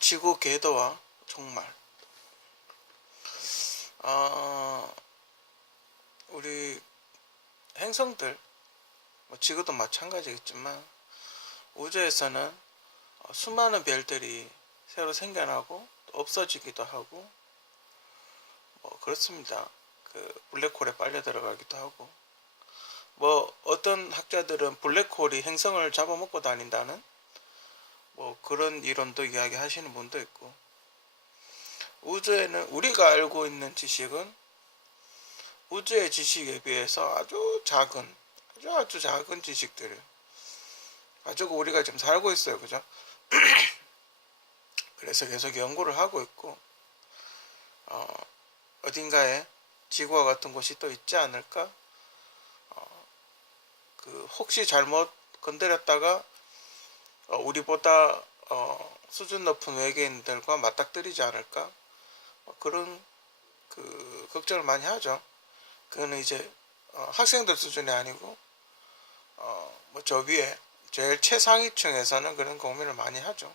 지구 궤도와 정말 어, 우리 행성들 뭐 지구도 마찬가지겠지만 우주에서는 어, 수많은 별들이 새로 생겨나고 또 없어지기도 하고 뭐 그렇습니다. 그 블랙홀에 빨려 들어가기도 하고 뭐 어떤 학자들은 블랙홀이 행성을 잡아먹고 다닌다는 뭐 그런 이론도 이야기하시는 분도 있고. 우주에는 우리가 알고 있는 지식은 우주의 지식에 비해서 아주 작은 아주 아주 작은 지식들을 가지고 우리가 지금 살고 있어요. 그죠? 그래서 계속 연구를 하고 있고 어, 어딘가에 지구와 같은 곳이 또 있지 않을까? 어, 그 혹시 잘못 건드렸다가 어, 우리보다 어, 수준 높은 외계인들과 맞닥뜨리지 않을까 어, 그런 그 걱정을 많이 하죠. 그거는 이제 어, 학생들 수준이 아니고 어, 뭐저 위에 제일 최상위층에서는 그런 고민을 많이 하죠.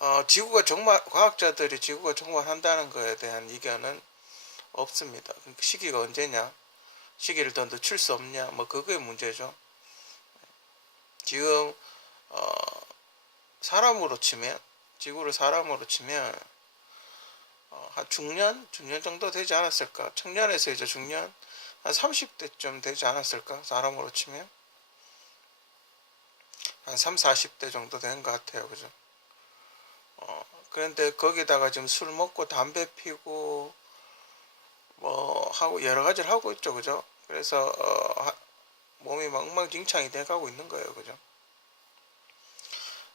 어, 지구가 정말 과학자들이 지구가 정말 한다는 거에 대한 의견은 없습니다. 그러니까 시기가 언제냐? 시기를 더 늦출 수 없냐? 뭐 그거의 문제죠. 지금 어, 사람으로 치면 지구를 사람으로 치면 어, 한 중년? 중년 정도 되지 않았을까? 청년에서 이제 중년? 한 30대쯤 되지 않았을까? 사람으로 치면? 한 3, 40대 정도 된 것 같아요. 그죠? 어, 그런데 거기다가 지금 술 먹고 담배 피고 뭐 하고 여러 가지를 하고 있죠. 그죠? 그래서 어, 하- 몸이 엉망진창이 돼가고 있는 거예요, 그죠?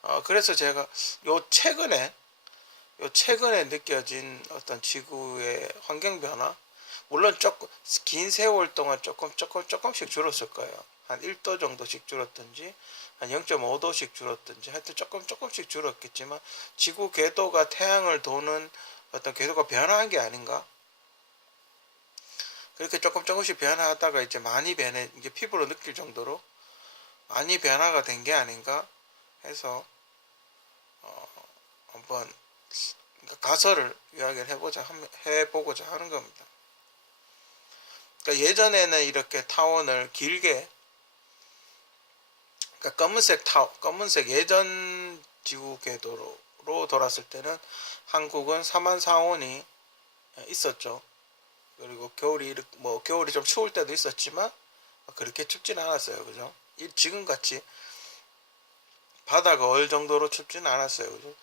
어, 그래서 제가 요 최근에 요 최근에 느껴진 어떤 지구의 환경 변화, 물론 조금 긴 세월 동안 조금 조금 조금씩 줄었을 거예요. 한 1도 정도씩 줄었든지 한 0.5도씩 줄었든지 하여튼 조금 조금씩 줄었겠지만 지구 궤도가 태양을 도는 어떤 궤도가 변화한 게 아닌가? 그렇게 조금 조금씩 변화하다가 이제 많이 변해 이제 피부로 느낄 정도로 많이 변화가 된 게 아닌가 해서 어, 한번 그러니까 가설을 이야기를 해보자 함- 해보고자 하는 겁니다. 그러니까 예전에는 이렇게 타원을 길게 그러니까 검은색 타 검은색 예전 지구 궤도로 돌았을 때는 한국은 사만사원이 있었죠. 그리고 겨울이 뭐 겨울이 좀 추울 때도 있었지만 그렇게 춥지는 않았어요, 그죠? 이 지금 같이 바다가 얼 정도로 춥지는 않았어요, 그죠?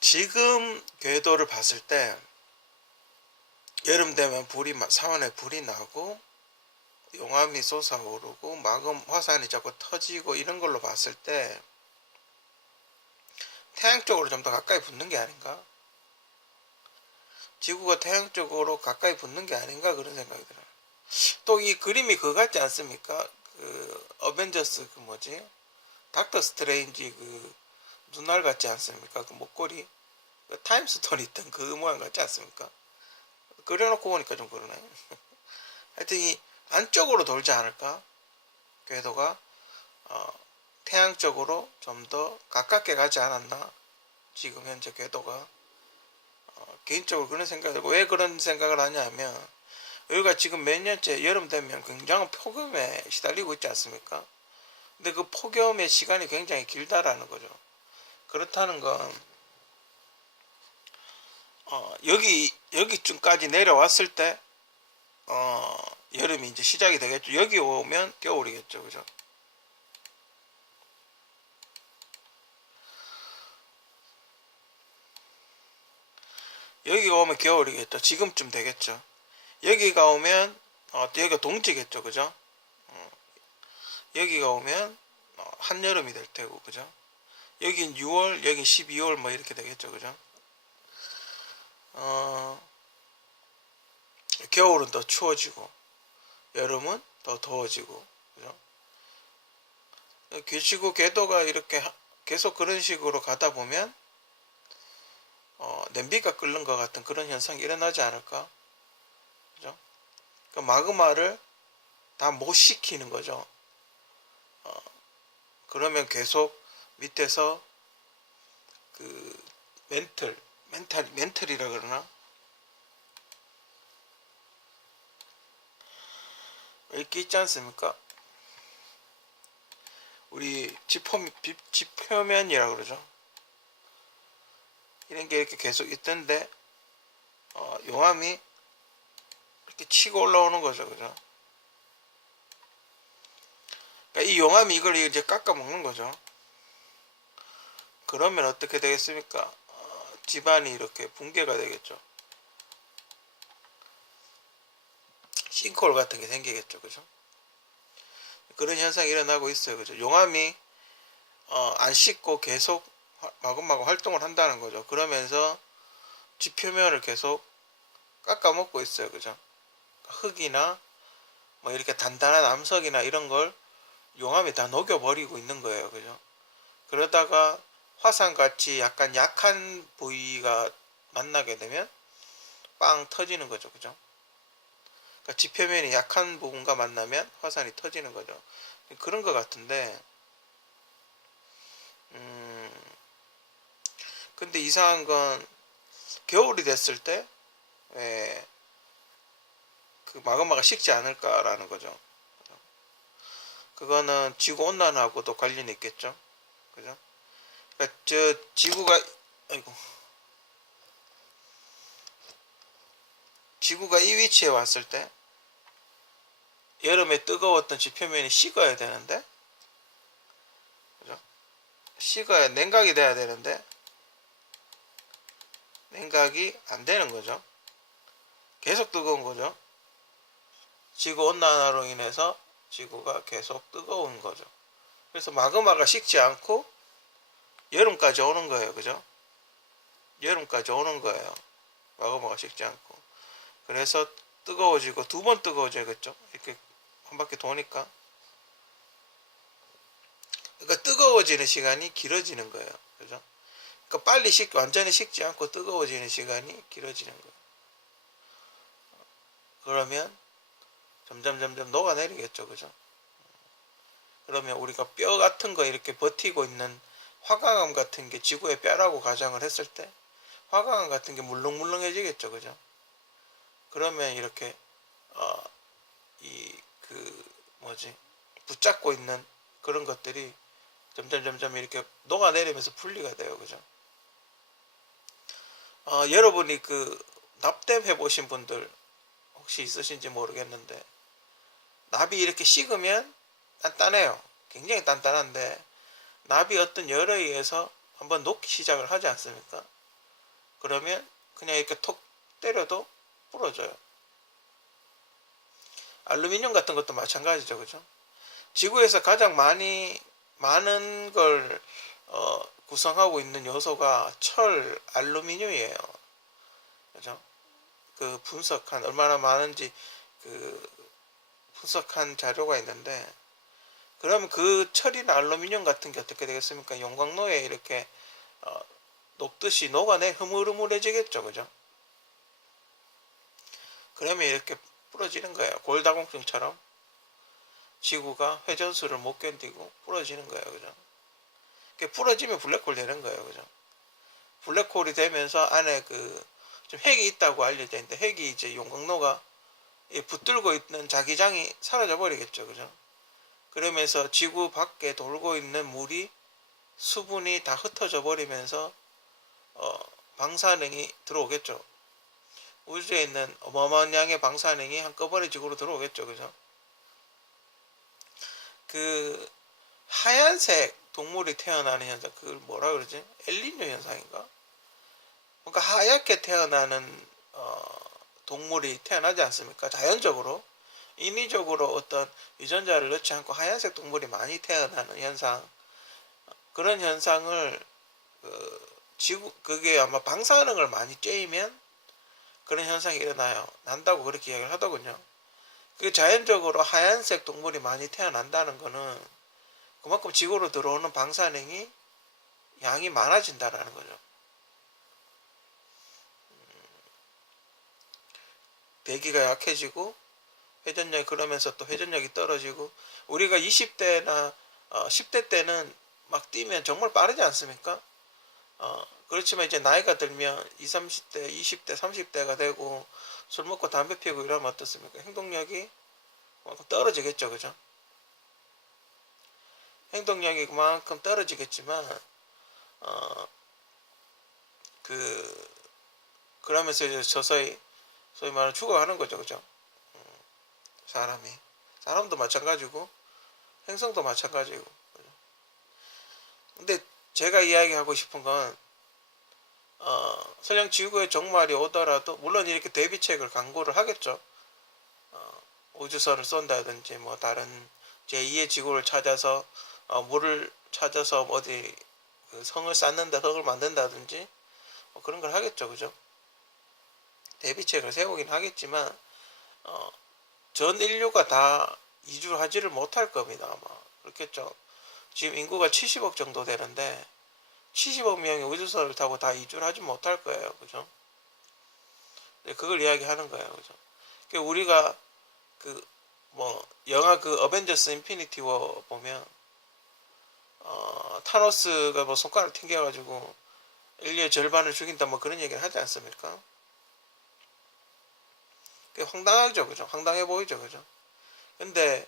지금 궤도를 봤을 때 여름 되면 불이 막 사원에 불이 나고 용암이 솟아오르고 마금 화산이 자꾸 터지고 이런 걸로 봤을 때 태양 쪽으로 좀 더 가까이 붙는 게 아닌가? 지구가 태양 쪽으로 가까이 붙는 게 아닌가 그런 생각이 들어요. 또 이 그림이 그거 같지 않습니까? 그 어벤져스 그 뭐지? 닥터 스트레인지 그 눈알 같지 않습니까? 그 목걸이 그 타임스톤 있던 그 모양 같지 않습니까? 그려놓고 보니까 좀 그러네. 하여튼 이 안쪽으로 돌지 않을까? 궤도가 어, 태양 쪽으로 좀 더 가깝게 가지 않았나? 지금 현재 궤도가 어, 개인적으로 그런 생각이 들고 왜 그런 생각을 하냐면 여기가 지금 몇 년째 여름 되면 굉장한 폭염에 시달리고 있지 않습니까? 근데 그 폭염의 시간이 굉장히 길다라는 거죠. 그렇다는 건 어, 여기 여기쯤까지 내려왔을 때 어, 여름이 이제 시작이 되겠죠. 여기 오면 겨울이겠죠, 그죠? 여기가 오면 겨울이겠죠. 지금쯤 되겠죠. 여기가 오면 어, 또 여기가 동지겠죠, 그죠? 어, 여기가 오면 어, 한여름이 될 테고, 그죠? 여긴 6월, 여긴 12월 뭐 이렇게 되겠죠, 그죠? 어, 겨울은 더 추워지고, 여름은 더 더워지고, 그죠? 규시고 궤도가 이렇게 하- 계속 그런 식으로 가다 보면 어, 냄비가 끓는 것 같은 그런 현상이 일어나지 않을까? 그죠? 그 마그마를 다 못 식히는 거죠. 어, 그러면 계속 밑에서 그 멘틀 멘탈 멘틀이라 그러나 이렇게 있지 않습니까? 우리 지표, 지표면이라 그러죠. 이런 게 이렇게 계속 있던데 어, 용암이 이렇게 치고 올라오는 거죠, 그죠? 그러니까 이 용암이 이걸 이제 깎아 먹는 거죠. 그러면 어떻게 되겠습니까? 어, 집안이 이렇게 붕괴가 되겠죠. 싱크홀 같은 게 생기겠죠, 그죠? 그런 현상이 일어나고 있어요, 그죠? 용암이 어, 안 씻고 계속 화- 마구마구 활동을 한다는 거죠. 그러면서 지표면을 계속 깎아먹고 있어요, 그죠? 흙이나 뭐 이렇게 단단한 암석이나 이런 걸 용암이 다 녹여버리고 있는 거예요, 그죠? 그러다가 화산같이 약간 약한 부위가 만나게 되면 빵 터지는 거죠, 그죠? 그러니까 지표면이 약한 부분과 만나면 화산이 터지는 거죠. 그런 것 같은데, 근데 이상한 건 겨울이 됐을 때, 왜, 그 마그마가 식지 않을까라는 거죠. 그거는 지구 온난화하고도 관련이 있겠죠. 그죠? 그러니까 저 지구가, 아이고. 지구가 이 위치에 왔을 때 여름에 뜨거웠던 지표면이 식어야 되는데 그죠? 식어야 냉각이 돼야 되는데 냉각이 안 되는 거죠. 계속 뜨거운 거죠. 지구 온난화로 인해서 지구가 계속 뜨거운 거죠. 그래서 마그마가 식지 않고 여름까지 오는 거예요. 그죠? 여름까지 오는 거예요. 마그마가 식지 않고. 그래서 뜨거워지고 두 번 뜨거워져야겠죠. 이렇게 한 바퀴 도니까. 그러니까 뜨거워지는 시간이 길어지는 거예요. 그죠? 그러니까 빨리 식 완전히 식지 않고 뜨거워지는 시간이 길어지는 거예요. 그러면 점점 점점 녹아내리겠죠. 그죠? 그러면 우리가 뼈 같은 거 이렇게 버티고 있는 화강암 같은 게 지구의 뼈라고 가정을 했을 때 화강암 같은 게 물렁물렁해지겠죠. 그죠? 그러면 이렇게 어, 이그 뭐지 붙잡고 있는 그런 것들이 점점 점점 이렇게 녹아내리면서 분리가 돼요, 그죠? 어, 여러분이 그 납땜 해 보신 분들 혹시 있으신지 모르겠는데 납이 이렇게 식으면 단단해요. 굉장히 단단한데 납이 어떤 열에 의해서 한번 녹기 시작을 하지 않습니까? 그러면 그냥 이렇게 톡 때려도 부러져요. 알루미늄 같은 것도 마찬가지죠, 그죠? 지구에서 가장 많이 많은 걸 어, 구성하고 있는 요소가 철, 알루미늄이에요. 그죠? 그 분석한 얼마나 많은지 그 분석한 자료가 있는데 그러면 그 철이나 알루미늄 같은 게 어떻게 되겠습니까? 용광로에 이렇게 어, 녹듯이 녹아내 흐물흐물해지겠죠, 그죠? 그러면 이렇게 부러지는 거예요. 골다공증처럼 지구가 회전수를 못 견디고 부러지는 거예요. 그죠? 이렇게 부러지면 블랙홀 되는 거예요. 그죠? 블랙홀이 되면서 안에 그 좀 핵이 있다고 알려져 있는데 핵이 이제 용광로가 이 붙들고 있는 자기장이 사라져 버리겠죠. 그죠? 그러면서 지구 밖에 돌고 있는 물이 수분이 다 흩어져 버리면서 어, 방사능이 들어오겠죠. 우주에 있는 어마어마한 양의 방사능이 한꺼번에 지구로 들어오겠죠. 그죠? 그 하얀색 동물이 태어나는 현상 그걸 뭐라 그러지? 엘리뇨 현상인가? 그러니까 하얗게 태어나는 어, 동물이 태어나지 않습니까? 자연적으로 인위적으로 어떤 유전자를 넣지 않고 하얀색 동물이 많이 태어나는 현상 그런 현상을 그 지구 그게 아마 방사능을 많이 쬐이면 그런 현상이 일어나요. 난다고 그렇게 이야기를 하더군요. 그 자연적으로 하얀색 동물이 많이 태어난다는 거는 그만큼 지구로 들어오는 방사능이 양이 많아진다라는 거죠. 대기가 약해지고 회전력이 그러면서 또 회전력이 떨어지고 우리가 20대나 어, 10대 때는 막 뛰면 정말 빠르지 않습니까? 어, 그렇지만 이제 나이가 들면 20, 30대, 20대, 30대가 되고 술 먹고 담배 피우고 이러면 어떻습니까? 행동력이 그만큼 떨어지겠죠, 그죠? 행동력이 그만큼 떨어지겠지만, 어, 그, 그러면서 이제 서서히, 소위 말하는 죽어가는 거죠, 그죠? 음, 사람이. 사람도 마찬가지고, 행성도 마찬가지고. 근데 제가 이야기하고 싶은 건, 어, 설령 지구에 종말이 오더라도, 물론 이렇게 대비책을 강구를 하겠죠. 어, 우주선을 쏜다든지, 뭐, 다른 제2의 지구를 찾아서, 어, 물을 찾아서 어디 그 성을 쌓는다, 흙을 만든다든지, 뭐 그런 걸 하겠죠. 그죠? 대비책을 세우긴 하겠지만, 어, 전 인류가 다 이주하지를 못할 겁니다. 아마. 그렇겠죠. 지금 인구가 70억 정도 되는데, 70억 명이 우주선을 타고 다 이주를 하지 못할 거예요. 그죠? 네, 그걸 이야기하는 거예요. 그죠? 그 우리가 그 뭐 영화 그 어벤져스 인피니티 워 보면 어 타노스가 뭐 손가락 튕겨 가지고 인류의 절반을 죽인다 뭐 그런 얘기를 하지 않습니까? 그 황당하죠. 그죠? 황당해 보이죠. 그죠? 근데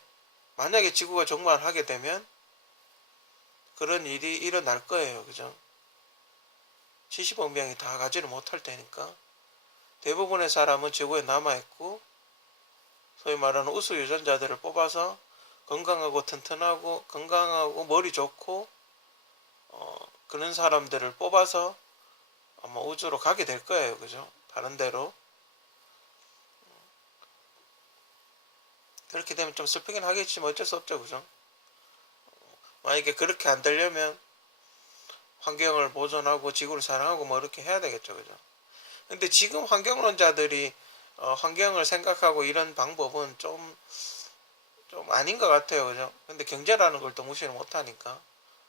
만약에 지구가 종말하게 되면 그런 일이 일어날 거예요. 그죠? 70억 명이 다 가지를 못할 테니까 대부분의 사람은 지구에 남아 있고 소위 말하는 우수 유전자들을 뽑아서 건강하고 튼튼하고 건강하고 머리 좋고 어, 그런 사람들을 뽑아서 아마 우주로 가게 될 거예요. 그죠? 다른 데로. 그렇게 되면 좀 슬프긴 하겠지만 어쩔 수 없죠. 그죠? 만약에 그렇게 안 되려면 환경을 보존하고 지구를 사랑하고 뭐 이렇게 해야 되겠죠. 그죠? 근데 지금 환경론자들이 어, 환경을 생각하고 이런 방법은 좀, 좀 아닌 것 같아요. 그죠? 근데 경제라는 걸 또 무시를 못 하니까.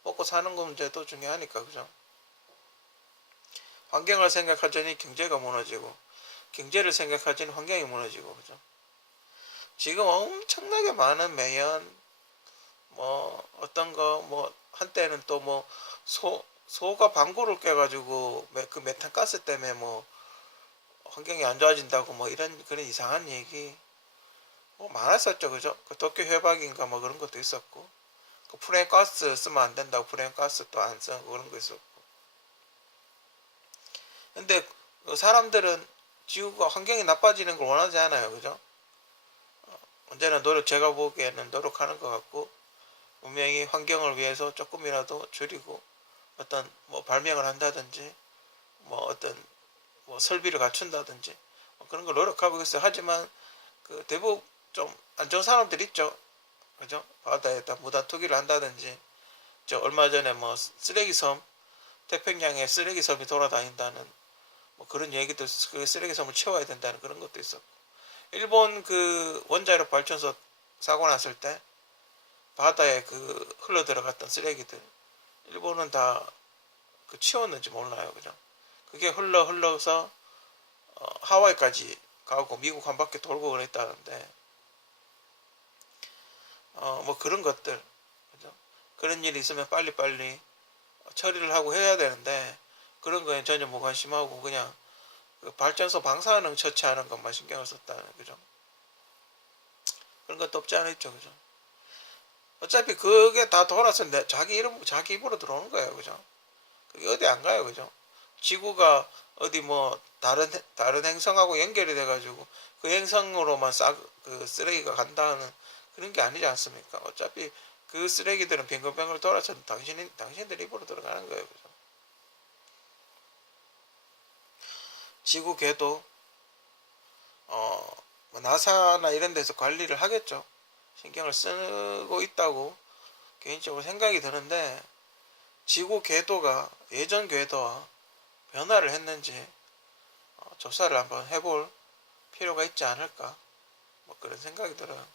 먹고 사는 거 문제도 중요하니까. 그죠? 환경을 생각하자니 경제가 무너지고, 경제를 생각하자니 환경이 무너지고, 그죠? 지금 엄청나게 많은 매연, 뭐, 어떤 거, 뭐, 한때는 또 뭐, 소, 소가 방구를 껴가지고, 메- 그 메탄가스 때문에 뭐, 환경이 안 좋아진다고 뭐 이런 그런 이상한 얘기 뭐 많았었죠. 그죠? 그 도쿄 협약인가 뭐 그런 것도 있었고. 그 프레가스 쓰면 안 된다고 프레가스 또 안 쓰고 그런 거 있었고. 근데 그 사람들은 지구가 환경이 나빠지는 걸 원하지 않아요. 그죠? 어, 언제나 노력 제가 보기에는 노력하는 것 같고 분명히 환경을 위해서 조금이라도 줄이고 어떤 뭐 발명을 한다든지 뭐 어떤 뭐 설비를 갖춘다든지 뭐 그런 걸 노력하고 있어요. 하지만 그 대부분 좀 안 좋은 사람들 있죠. 그죠? 바다에다 무단 투기를 한다든지 저 얼마 전에 뭐 쓰레기 섬 태평양에 쓰레기 섬이 돌아다닌다는 뭐 그런 얘기도 그 쓰레기 섬을 채워야 된다는 그런 것도 있었고 일본 그 원자력 발전소 사고 났을 때 바다에 그 흘러 들어갔던 쓰레기들 일본은 다 그 치웠는지 몰라요. 그죠? 그게 흘러 흘러서 어, 하와이까지 가고 미국 한 바퀴 돌고 그랬다는데 어, 뭐 그런 것들 그죠? 그런 일이 있으면 빨리빨리 처리를 하고 해야 되는데 그런 거에 전혀 무관심하고 그냥 그 발전소 방사능 처치하는 것만 신경을 썼다는 그죠? 그런 것도 없지 않아 있죠 그죠? 어차피 그게 다 돌아서 내, 자기 이름 자기 입으로 들어오는 거예요 그죠? 그게 어디 안 가요 그죠? 지구가 어디 뭐 다른 해- 다른 행성하고 연결이 돼가지고 그 행성으로만 싹 그 쓰레기가 간다는 그런 게 아니지 않습니까? 어차피 그 쓰레기들은 뱅글뱅글 돌아서 당신 당신들 입으로 들어가는 거예요, 그죠? 지구 궤도 어 뭐 나사나 이런 데서 관리를 하겠죠. 신경을 쓰고 있다고 개인적으로 생각이 드는데 지구 궤도가 예전 궤도와 변화를 했는지 어, 조사를 한번 해볼 필요가 있지 않을까 뭐 그런 생각이 들어요.